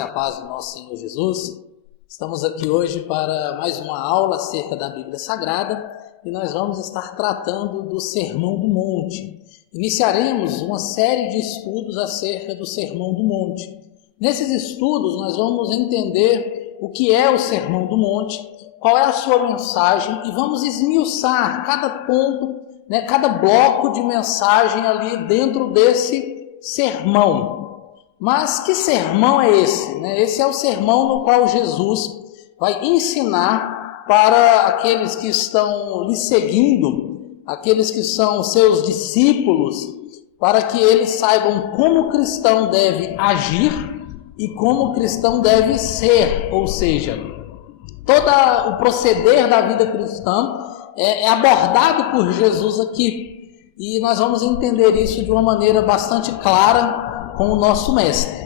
graça e a paz do nosso Senhor Jesus. Estamos aqui hoje para mais uma aula acerca da Bíblia Sagrada e nós vamos estar tratando do Sermão do Monte. Iniciaremos uma série de estudos acerca do Sermão do Monte. Nesses estudos nós vamos entender o que é o Sermão do Monte, qual é a sua mensagem e vamos esmiuçar cada ponto, cada bloco de mensagem ali dentro desse sermão. Mas que sermão é esse? Esse é o sermão no qual Jesus vai ensinar para aqueles que estão lhe seguindo, aqueles que são seus discípulos, para que eles saibam como o cristão deve agir e como o cristão deve ser, ou seja, todo o proceder da vida cristã é abordado por Jesus aqui. E nós vamos entender isso de uma maneira bastante clara com o nosso mestre.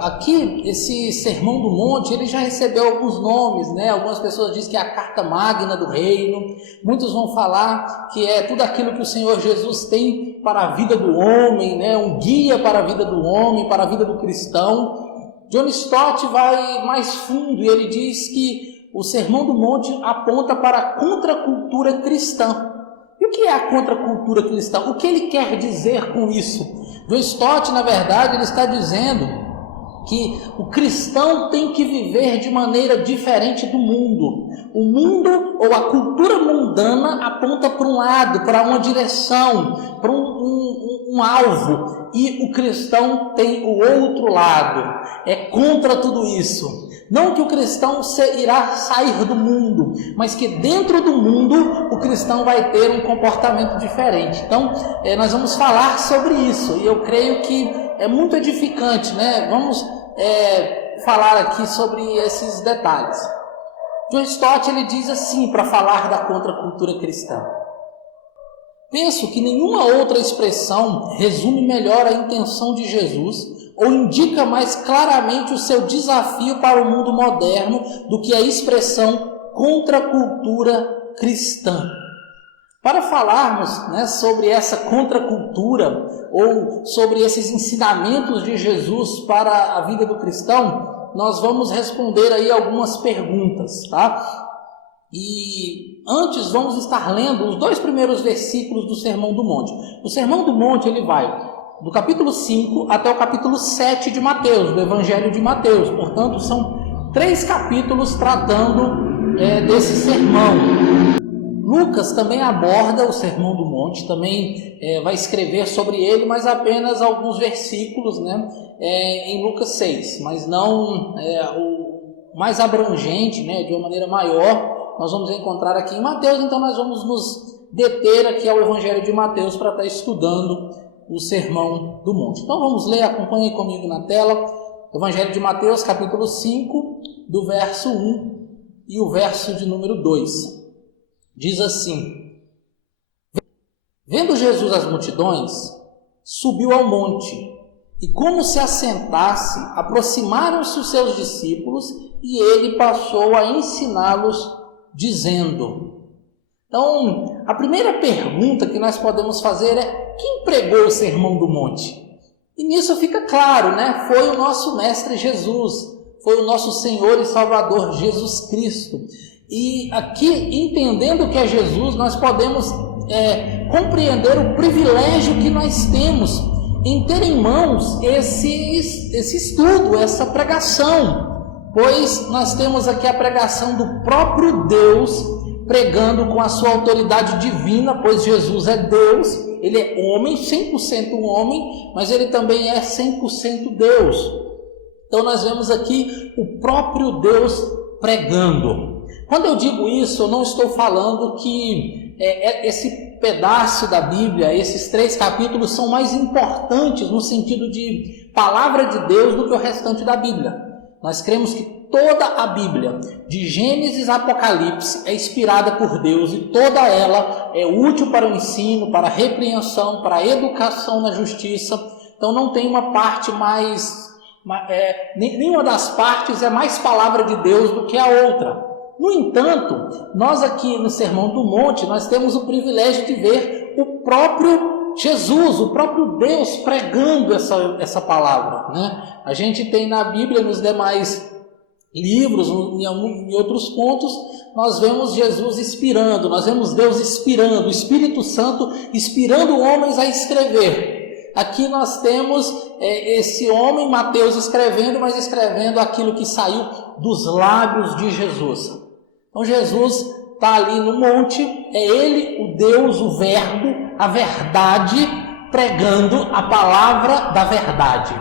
Aqui, esse Sermão do Monte, ele já recebeu alguns nomes, Algumas pessoas dizem que é a carta magna do reino, muitos vão falar que é tudo aquilo que o Senhor Jesus tem para a vida do homem, Um guia para a vida do homem, para a vida do cristão. John Stott vai mais fundo e ele diz que o Sermão do Monte aponta para a contracultura cristã. E o que é a contracultura cristã? O que ele quer dizer com isso? John Stott, na verdade, ele está dizendo que o cristão tem que viver de maneira diferente do mundo. O mundo ou a cultura mundana aponta para um lado, para uma direção, para um alvo. E o cristão tem o outro lado. É contra tudo isso. Não que o cristão irá sair do mundo, mas que dentro do mundo o cristão vai ter um comportamento diferente. Então, nós vamos falar sobre isso. E eu creio que é muito edificante, Vamos falar aqui sobre esses detalhes. John Stott, ele diz assim, para falar da contracultura cristã: penso que nenhuma outra expressão resume melhor a intenção de Jesus ou indica mais claramente o seu desafio para o mundo moderno do que a expressão contracultura cristã. Para falarmos sobre essa contracultura ou sobre esses ensinamentos de Jesus para a vida do cristão, nós vamos responder aí algumas perguntas, tá? E antes vamos estar lendo os 2 primeiros versículos do Sermão do Monte. O Sermão do Monte ele vai do capítulo 5 até o capítulo 7 de Mateus, do Evangelho de Mateus. Portanto, são 3 capítulos tratando desse sermão. Lucas também aborda o Sermão do Monte, também vai escrever sobre ele, mas apenas alguns versículos em Lucas 6, mas não o mais abrangente, de uma maneira maior, nós vamos encontrar aqui em Mateus. Então nós vamos nos deter aqui ao Evangelho de Mateus para estar estudando o Sermão do Monte. Então vamos ler, acompanhem comigo na tela, Evangelho de Mateus, capítulo 5, do verso 1 e o verso de número 2. Diz assim: vendo Jesus as multidões, subiu ao monte, e como se assentasse, aproximaram-se os seus discípulos, e ele passou a ensiná-los, dizendo. Então, a primeira pergunta que nós podemos fazer é: quem pregou o Sermão do Monte? E nisso fica claro, Foi o nosso Mestre Jesus, foi o nosso Senhor e Salvador Jesus Cristo. E aqui, entendendo que é Jesus, nós podemos compreender o privilégio que nós temos em ter em mãos esse estudo, essa pregação, pois nós temos aqui a pregação do próprio Deus pregando com a sua autoridade divina, pois Jesus é Deus, ele é homem, 100% homem, mas ele também é 100% Deus. Então nós vemos aqui o próprio Deus pregando. Quando eu digo isso, eu não estou falando que esse pedaço da Bíblia, esses 3 capítulos são mais importantes no sentido de palavra de Deus do que o restante da Bíblia. Nós cremos que toda a Bíblia, de Gênesis a Apocalipse, é inspirada por Deus e toda ela é útil para o ensino, para a repreensão, para a educação na justiça. Então não tem uma parte nenhuma das partes é mais palavra de Deus do que a outra. No entanto, nós aqui no Sermão do Monte, nós temos o privilégio de ver o próprio Jesus, o próprio Deus pregando essa palavra, né? A gente tem na Bíblia, nos demais livros, em outros pontos, nós vemos Jesus inspirando, nós vemos Deus inspirando, o Espírito Santo inspirando homens a escrever. Aqui nós temos esse homem, Mateus, escrevendo, mas escrevendo aquilo que saiu dos lábios de Jesus. Então Jesus está ali no monte, é ele, o Deus, o Verbo, a verdade, pregando a palavra da verdade.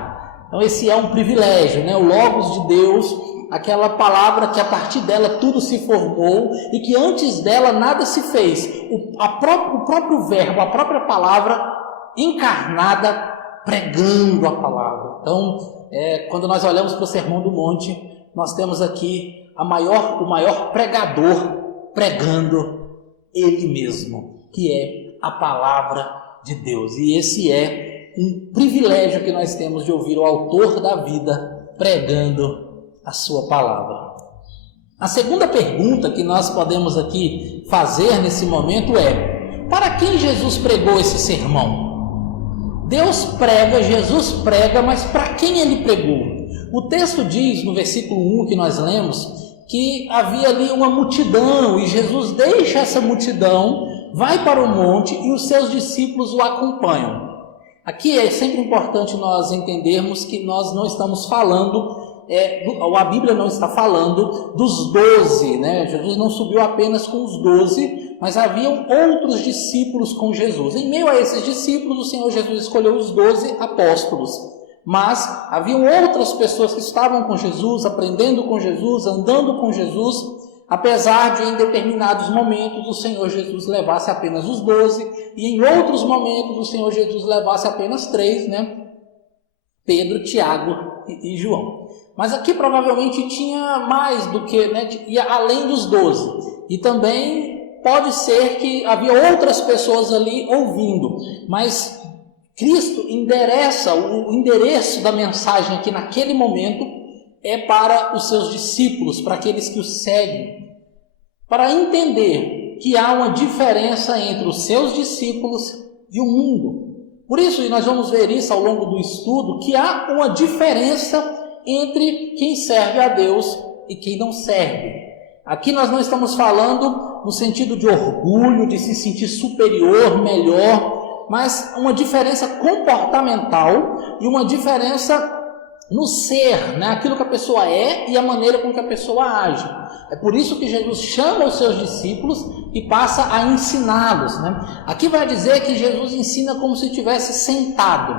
Então esse é um privilégio, né? O Logos de Deus, aquela palavra que a partir dela tudo se formou e que antes dela nada se fez. O próprio Verbo, a própria palavra encarnada, pregando a palavra. Então, quando nós olhamos para o Sermão do Monte, nós temos aqui o maior pregador pregando ele mesmo, que é a palavra de Deus. E esse é um privilégio que nós temos de ouvir o autor da vida pregando a sua palavra. A segunda pergunta que nós podemos aqui fazer nesse momento é: para quem Jesus pregou esse sermão? Deus prega, Jesus prega, mas para quem ele pregou? O texto diz, no versículo 1 que nós lemos, que havia ali uma multidão e Jesus deixa essa multidão, vai para o monte e os seus discípulos o acompanham. Aqui é sempre importante nós entendermos que nós não estamos falando, a Bíblia não está falando dos 12, né? Jesus não subiu apenas com os 12, mas haviam outros discípulos com Jesus. Em meio a esses discípulos, o Senhor Jesus escolheu os 12 apóstolos. Mas haviam outras pessoas que estavam com Jesus, aprendendo com Jesus, andando com Jesus, apesar de em determinados momentos o Senhor Jesus levasse apenas os 12 e em outros momentos o Senhor Jesus levasse apenas 3, né? Pedro, Tiago e João. Mas aqui provavelmente tinha mais do que, né? Ia além dos 12. E também pode ser que havia outras pessoas ali ouvindo, mas Cristo endereça, o endereço da mensagem aqui naquele momento é para os seus discípulos, para aqueles que o seguem, para entender que há uma diferença entre os seus discípulos e o mundo. Por isso, e nós vamos ver isso ao longo do estudo, que há uma diferença entre quem serve a Deus e quem não serve. Aqui nós não estamos falando no sentido de orgulho, de se sentir superior, melhor, mas uma diferença comportamental e uma diferença no ser, né? Aquilo que a pessoa é e a maneira com que a pessoa age. É por isso que Jesus chama os seus discípulos e passa a ensiná-los, né? Aqui vai dizer que Jesus ensina como se estivesse sentado.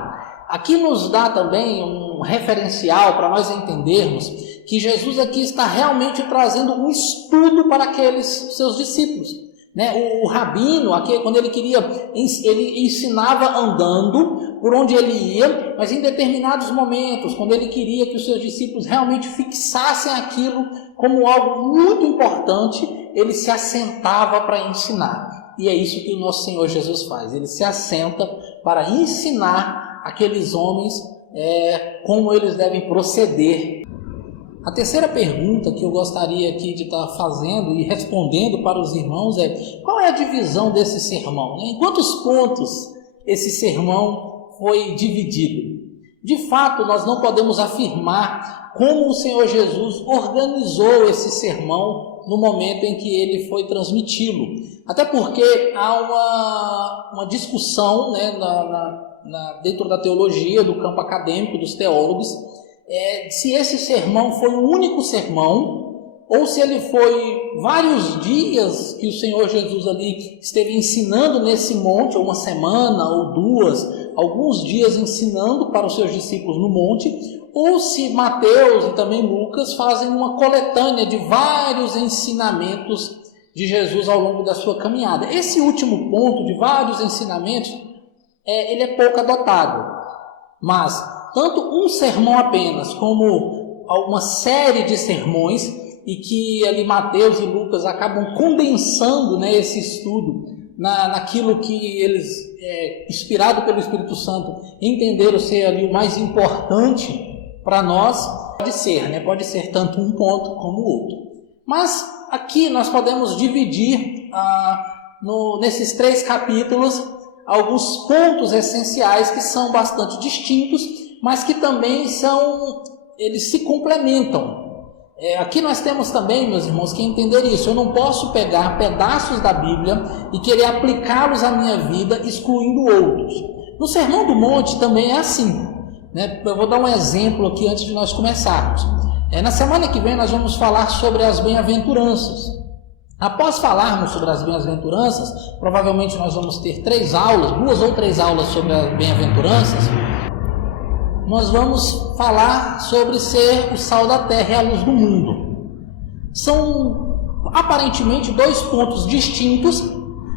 Aqui nos dá também um referencial para nós entendermos que Jesus aqui está realmente trazendo um estudo para aqueles seus discípulos. Né? O rabino, aqui, quando ele queria, ele ensinava andando por onde ele ia, mas em determinados momentos, quando ele queria que os seus discípulos realmente fixassem aquilo como algo muito importante, ele se assentava para ensinar. E é isso que o nosso Senhor Jesus faz, ele se assenta para ensinar aqueles homens como eles devem proceder. A terceira pergunta que eu gostaria aqui de estar fazendo e respondendo para os irmãos é: qual é a divisão desse sermão? Em quantos pontos esse sermão foi dividido? De fato, nós não podemos afirmar como o Senhor Jesus organizou esse sermão no momento em que ele foi transmiti-lo. Até porque há uma discussão, né, dentro da teologia, do campo acadêmico, dos teólogos, se esse sermão foi um único sermão ou se ele foi vários dias que o Senhor Jesus ali esteve ensinando nesse monte, ou uma semana ou duas, alguns dias ensinando para os seus discípulos no monte, ou se Mateus e também Lucas fazem uma coletânea de vários ensinamentos de Jesus ao longo da sua caminhada. Esse último ponto de vários ensinamentos, ele é pouco adotado, mas tanto um sermão apenas, como uma série de sermões, e que ali Mateus e Lucas acabam condensando, né, esse estudo naquilo que eles, inspirado pelo Espírito Santo, entenderam ser ali o mais importante para nós. Pode ser tanto um ponto como o outro. Mas aqui nós podemos dividir nesses 3 capítulos alguns pontos essenciais que são bastante distintos, mas que também eles se complementam. Aqui nós temos também, meus irmãos, que entender isso. Eu não posso pegar pedaços da Bíblia e querer aplicá-los à minha vida, excluindo outros. No Sermão do Monte também é assim, né? Eu vou dar um exemplo aqui antes de nós começarmos. Na semana que vem nós vamos falar sobre as bem-aventuranças. Após falarmos sobre as bem-aventuranças, provavelmente nós vamos ter 2 ou 3 aulas sobre as bem-aventuranças. Nós vamos falar sobre ser o sal da terra e a luz do mundo. São aparentemente 2 pontos distintos,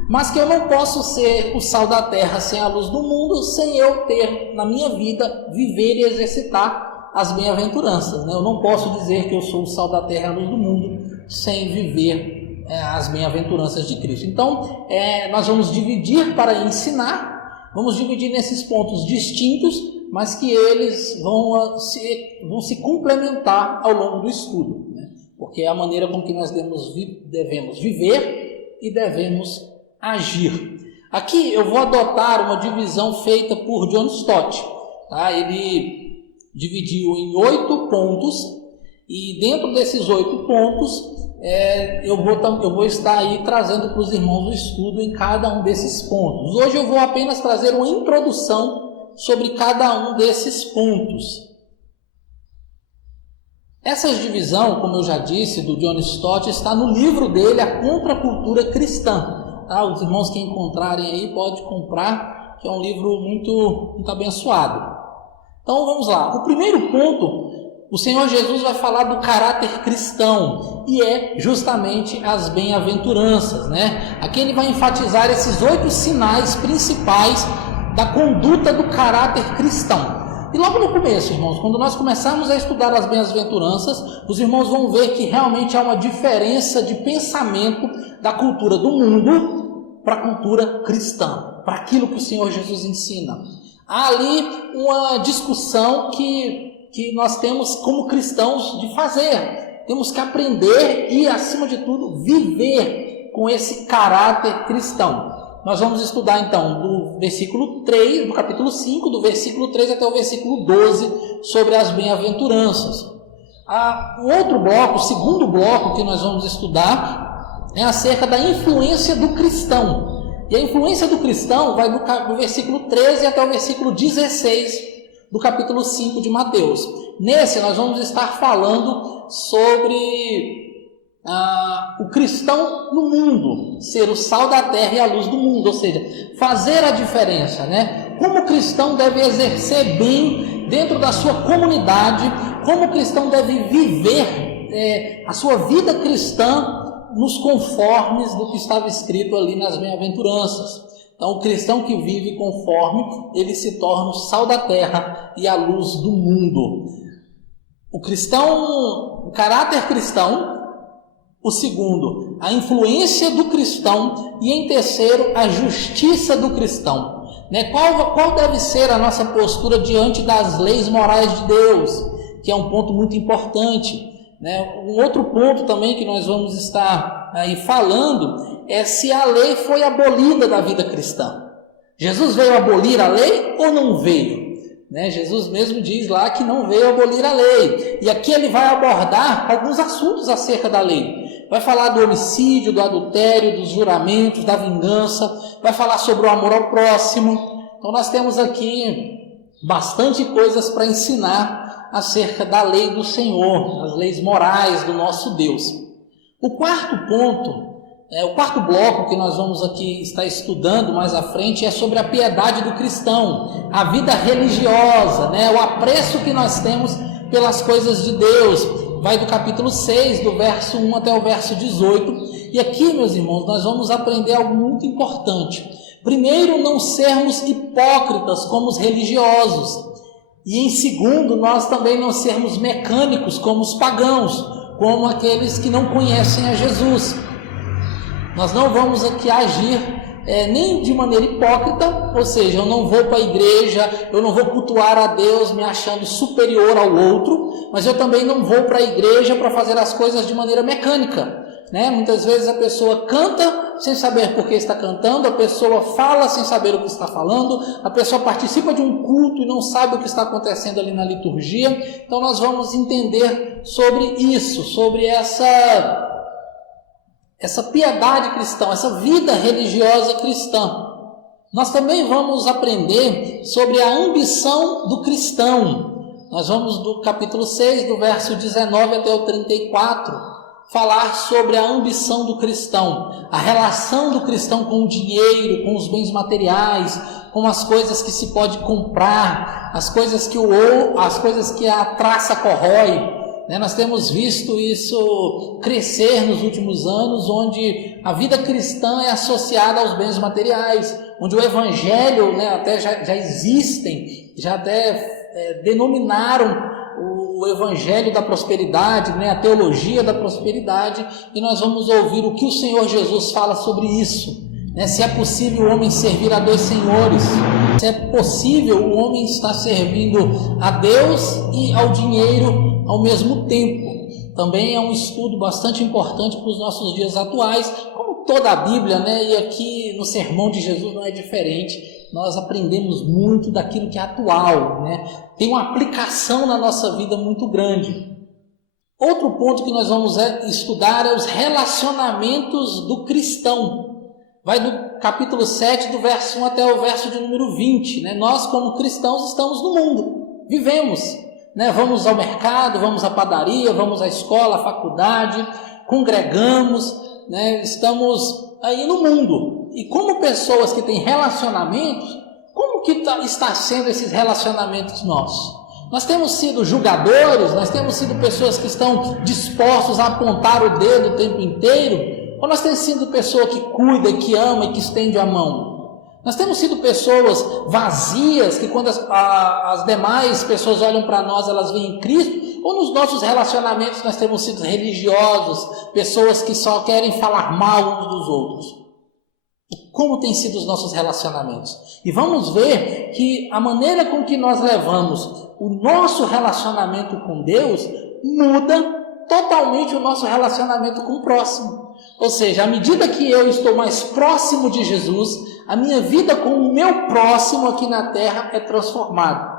mas que eu não posso ser o sal da terra sem a luz do mundo, sem eu ter na minha vida, viver e exercitar as bem-aventuranças, né? Eu não posso dizer que eu sou o sal da terra e a luz do mundo sem viver as bem-aventuranças de Cristo. Então, nós vamos dividir para ensinar, vamos dividir nesses pontos distintos, mas que eles vão se complementar ao longo do estudo, né? Porque é a maneira com que nós devemos viver e devemos agir. Aqui eu vou adotar uma divisão feita por John Stott, tá? Ele dividiu em 8 pontos, e dentro desses 8 pontos eu vou estar aí trazendo para os irmãos o estudo em cada um desses pontos. Hoje eu vou apenas trazer uma introdução sobre cada um desses pontos. Essa divisão, como eu já disse, do John Stott, está no livro dele, A Contracultura Cristã. Tá? Os irmãos que encontrarem aí podem comprar, que é um livro muito, muito abençoado. Então vamos lá. O primeiro ponto, o Senhor Jesus vai falar do caráter cristão, e é justamente as bem-aventuranças, né? Aqui ele vai enfatizar esses 8 sinais principais da conduta do caráter cristão. E logo no começo, irmãos, quando nós começarmos a estudar as bem-aventuranças, os irmãos vão ver que realmente há uma diferença de pensamento da cultura do mundo para a cultura cristã, para aquilo que o Senhor Jesus ensina. Há ali uma discussão que nós temos como cristãos de fazer. Temos que aprender e, acima de tudo, viver com esse caráter cristão. Nós vamos estudar então do versículo 3, do capítulo 5, do versículo 3 até o versículo 12, sobre as bem-aventuranças. O outro bloco, o segundo bloco que nós vamos estudar, é acerca da influência do cristão. E a influência do cristão vai do versículo 13 até o versículo 16 do capítulo 5 de Mateus. Nesse nós vamos estar falando sobre o cristão no mundo, ser o sal da terra e a luz do mundo, ou seja, fazer a diferença, né? Como o cristão deve exercer bem dentro da sua comunidade, como o cristão deve viver a sua vida cristã nos conformes do que estava escrito ali nas bem-aventuranças. Então, o cristão que vive conforme, ele se torna o sal da terra e a luz do mundo. O caráter cristão. O segundo, a influência do cristão. E em terceiro, a justiça do cristão. Né? Qual deve ser a nossa postura diante das leis morais de Deus? Que é um ponto muito importante. Né? Um outro ponto também que nós vamos estar aí falando é se a lei foi abolida da vida cristã. Jesus veio abolir a lei ou não veio? Né? Jesus mesmo diz lá que não veio abolir a lei. E aqui ele vai abordar alguns assuntos acerca da lei. Vai falar do homicídio, do adultério, dos juramentos, da vingança. Vai falar sobre o amor ao próximo. Então nós temos aqui bastante coisas para ensinar acerca da lei do Senhor, as leis morais do nosso Deus. O quarto ponto, o quarto bloco que nós vamos aqui estar estudando mais à frente é sobre a piedade do cristão, a vida religiosa, né? O apreço que nós temos pelas coisas de Deus. Vai do capítulo 6, do verso 1 até o verso 18. E aqui, meus irmãos, nós vamos aprender algo muito importante. Primeiro, não sermos hipócritas como os religiosos. E em segundo, nós também não sermos mecânicos como os pagãos, como aqueles que não conhecem a Jesus. Nós não vamos aqui agir nem de maneira hipócrita, ou seja, eu não vou para a igreja, eu não vou cultuar a Deus me achando superior ao outro, mas eu também não vou para a igreja para fazer as coisas de maneira mecânica, né? Muitas vezes a pessoa canta sem saber por que está cantando, a pessoa fala sem saber o que está falando, a pessoa participa de um culto e não sabe o que está acontecendo ali na liturgia. Então nós vamos entender sobre isso, sobre essa piedade cristã, essa vida religiosa cristã. Nós também vamos aprender sobre a ambição do cristão. Nós vamos do capítulo 6, do verso 19 até o 34, falar sobre a ambição do cristão, a relação do cristão com o dinheiro, com os bens materiais, com as coisas que se pode comprar, as coisas que a traça corrói, né? Nós temos visto isso crescer nos últimos anos, onde a vida cristã é associada aos bens materiais, onde o evangelho, né, até já existem, já até denominaram o evangelho da prosperidade, né, a teologia da prosperidade, e nós vamos ouvir o que o Senhor Jesus fala sobre isso, né? Se é possível o homem servir a dois senhores, se é possível o homem estar servindo a Deus e ao dinheiro ao mesmo tempo. Também é um estudo bastante importante para os nossos dias atuais, como toda a Bíblia, né? E aqui no Sermão de Jesus não é diferente. Nós aprendemos muito daquilo que é atual, né? Tem uma aplicação na nossa vida muito grande. Outro ponto que nós vamos estudar é os relacionamentos do cristão. Vai do capítulo 7, do verso 1 até o verso de número 20. Né? Nós, como cristãos, estamos no mundo, vivemos. Né? Vamos ao mercado, vamos à padaria, vamos à escola, à faculdade, congregamos, né? Estamos aí no mundo. E como pessoas que têm relacionamentos, como que está sendo esses relacionamentos nossos? Nós temos sido julgadores, nós temos sido pessoas que estão dispostos a apontar o dedo o tempo inteiro, ou nós temos sido pessoa que cuida, que ama e que estende a mão? Nós temos sido pessoas vazias, que quando as demais pessoas olham para nós, elas veem Cristo, ou nos nossos relacionamentos nós temos sido religiosos, pessoas que só querem falar mal uns dos outros? Como têm sido os nossos relacionamentos? E vamos ver que a maneira com que nós levamos o nosso relacionamento com Deus muda totalmente o nosso relacionamento com o próximo. Ou seja, à medida que eu estou mais próximo de Jesus, a minha vida com o meu próximo aqui na terra é transformada.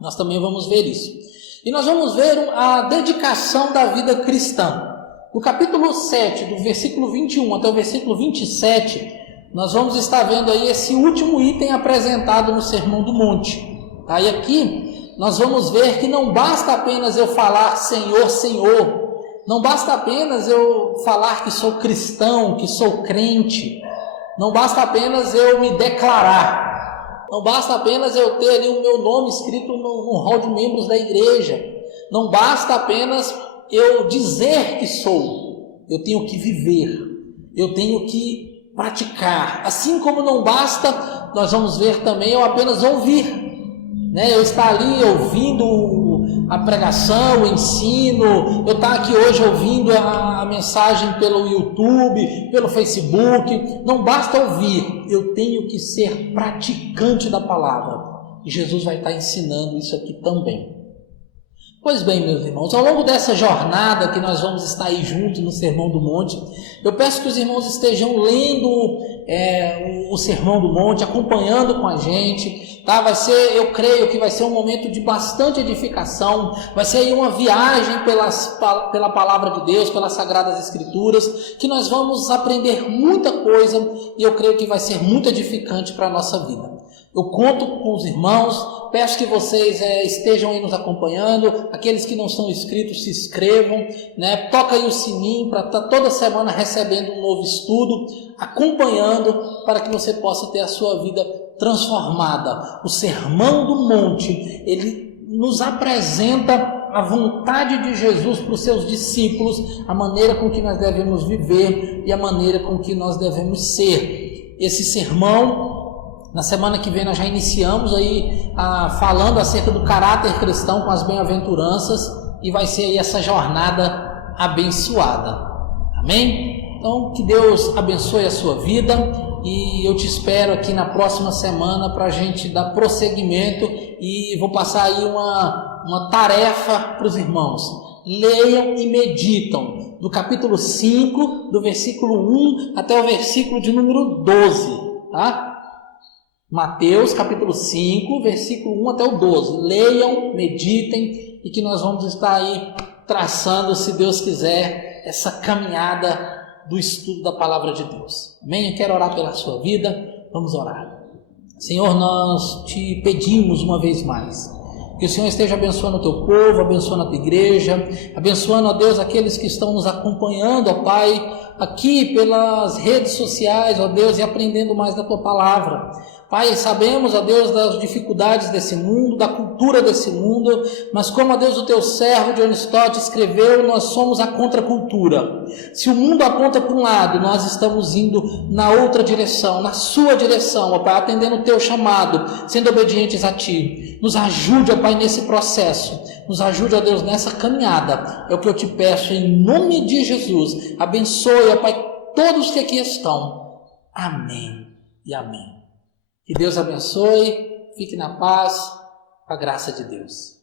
Nós também vamos ver isso. E nós vamos ver a dedicação da vida cristã. No capítulo 7, do versículo 21 até o versículo 27, nós vamos estar vendo aí esse último item apresentado no Sermão do Monte. Aí aqui nós vamos ver que não basta apenas eu falar Senhor, Senhor. Não basta apenas eu falar que sou cristão, que sou crente. Não basta apenas eu me declarar. Não basta apenas eu ter ali o meu nome escrito no hall de membros da igreja. Não basta apenas eu dizer que sou. Eu tenho que viver. Eu tenho que praticar. Assim como não basta, nós vamos ver também eu apenas ouvir, né? Eu estar ali ouvindo a pregação, o ensino, eu estar aqui hoje ouvindo a mensagem pelo YouTube, pelo Facebook. Não basta ouvir, eu tenho que ser praticante da palavra. E Jesus vai estar ensinando isso aqui também. Pois bem, meus irmãos, ao longo dessa jornada que nós vamos estar aí juntos no Sermão do Monte, eu peço que os irmãos estejam lendo o Sermão do Monte, acompanhando com a gente, tá? Eu creio que vai ser um momento de bastante edificação, vai ser aí uma viagem pela Palavra de Deus, pelas Sagradas Escrituras, que nós vamos aprender muita coisa e eu creio que vai ser muito edificante para a nossa vida. Eu conto com os irmãos, peço que vocês estejam aí nos acompanhando, aqueles que não estão inscritos se inscrevam, né? Toca aí o sininho para estar toda semana recebendo um novo estudo, acompanhando para que você possa ter a sua vida transformada. O Sermão do Monte, ele nos apresenta a vontade de Jesus para os seus discípulos, a maneira com que nós devemos viver e a maneira com que nós devemos ser. Esse sermão, na semana que vem nós já iniciamos aí falando acerca do caráter cristão com as bem-aventuranças e vai ser aí essa jornada abençoada. Amém? Então que Deus abençoe a sua vida, e eu te espero aqui na próxima semana para a gente dar prosseguimento, e vou passar aí uma tarefa para os irmãos. Leiam e meditam do capítulo 5, do versículo 1 até o versículo de número 12, tá? Mateus capítulo 5, versículo 1 até o 12. Leiam, meditem, e que nós vamos estar aí traçando, se Deus quiser, essa caminhada do estudo da palavra de Deus. Amém? Eu quero orar pela sua vida. Vamos orar. Senhor, nós te pedimos uma vez mais que o Senhor esteja abençoando o teu povo, abençoando a tua igreja, abençoando, ó Deus, aqueles que estão nos acompanhando, ó Pai, aqui pelas redes sociais, ó Deus, e aprendendo mais da tua palavra. Pai, sabemos, ó Deus, das dificuldades desse mundo, da cultura desse mundo, mas como, ó Deus, o teu servo John Stott escreveu, nós somos a contracultura. Se o mundo aponta para um lado, nós estamos indo na outra direção, na sua direção, ó Pai, atendendo o teu chamado, sendo obedientes a ti. Nos ajude, ó Pai, nesse processo. Nos ajude, ó Deus, nessa caminhada. É o que eu te peço em nome de Jesus. Abençoe, ó Pai, todos que aqui estão. Amém e amém. Que Deus abençoe, fique na paz, com a graça de Deus.